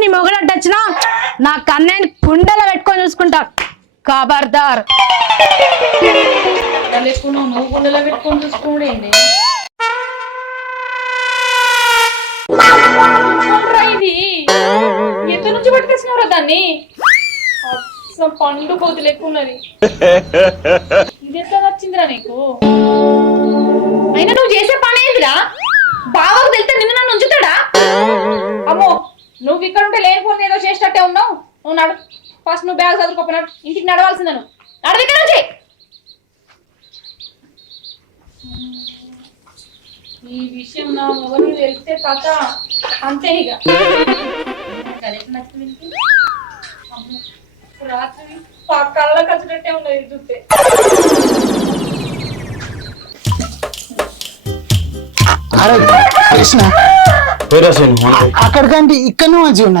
నీ మొగడు అడ్డొచ్చినా నా కన్నయ్యని కుండలో పెట్టుకొని చూసుకుంటా. ఖబర్దార్ లేకుండా నువ్వు గుండెలో పెట్టుకొని చూసుకోండి నుంచి పట్టుకొచ్చినవరా దాన్ని? పండు కోతి లెక్క ఉన్నది ఇది ఎట్లా నచ్చిందిరా నీకు? అయినా నువ్వు చేసే పని ఏందిరా? ఇక్కడ ఉంటే లేని ఫోన్ ఏదో చేసినట్టే ఉన్నావు? నువ్వు నడు. ఫస్ట్ నువ్వు బ్యాగ్ చదువుకోపోయినాడు ఇంటికి నడవాల్సిందే నువ్వు. నడవ ఇక్కడ నుంచి. ఈ విషయం నా మొగలు తెలిస్తే కథ అంతే ఇక. రాత్రి కళ్ళ కళ్ళకి ఉన్నది చూస్తే. అరే కృష్ణ. అక్కడికంటే ఇక్కడ మంచిగా ఉన్నా